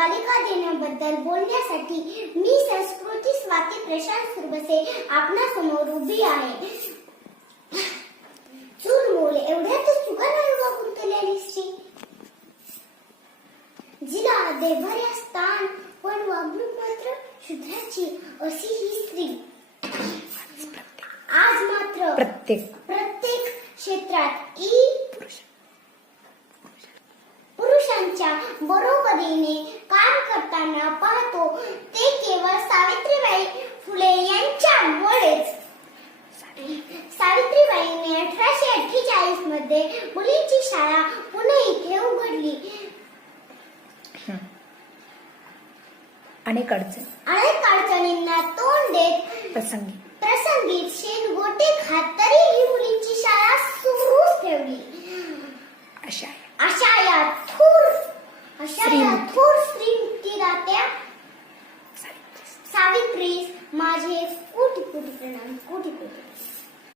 बालिका दिनाबद्दल बोलण्यासाठी मी संस्कृती स्वाती प्रशांत सुरबसे आपणासमोर उभी आहे. चूल मोल एवढ्यातच चुका नाही वागून केल्याची जिला देभाऱ्या स्थान पण वागणूक मात्र शूद्राची अशी ही स्त्री आज मात्र प्रत्येक क्षेत्रात पुरुषांच्या बरोबरीने काम करताना पाहतो. ते केवळ सावित्रीबाई फुले यांच्यामुळेच. सावित्रीबाईंनी 1848 मध्ये मुलींची शाळा पुणे इथे उघडली. अनेक अडचणींना तोंड देत प्रसंगी शेण गोटे खात तरीही मुलींची शाळा सुरू ठेवली. अशा या थोर श्रीमती सावित्रीस माझे कोटी कोटी प्रणाम.